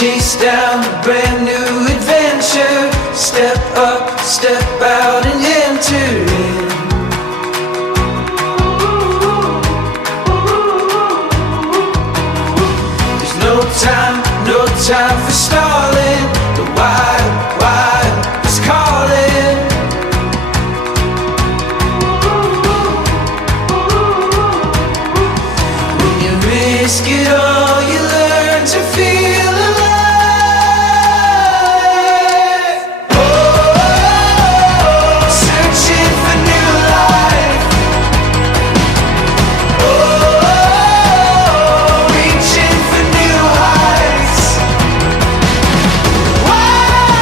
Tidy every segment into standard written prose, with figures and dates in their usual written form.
chase down a brand new adventure. Step up, step out and enter in. There's no time for stalling. The wild is calling. When you risk it all, you learn to feel alive. Oh, searching for new life. Oh, reaching for new heights. Whoa,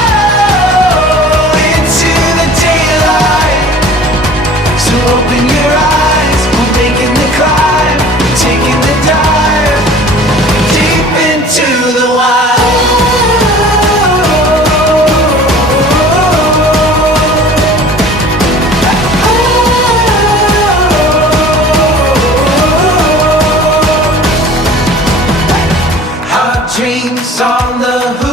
into the daylight. So open your eyes, we're making the climb, we're taking the dive, deep into the wild. Hot dreams on the hood.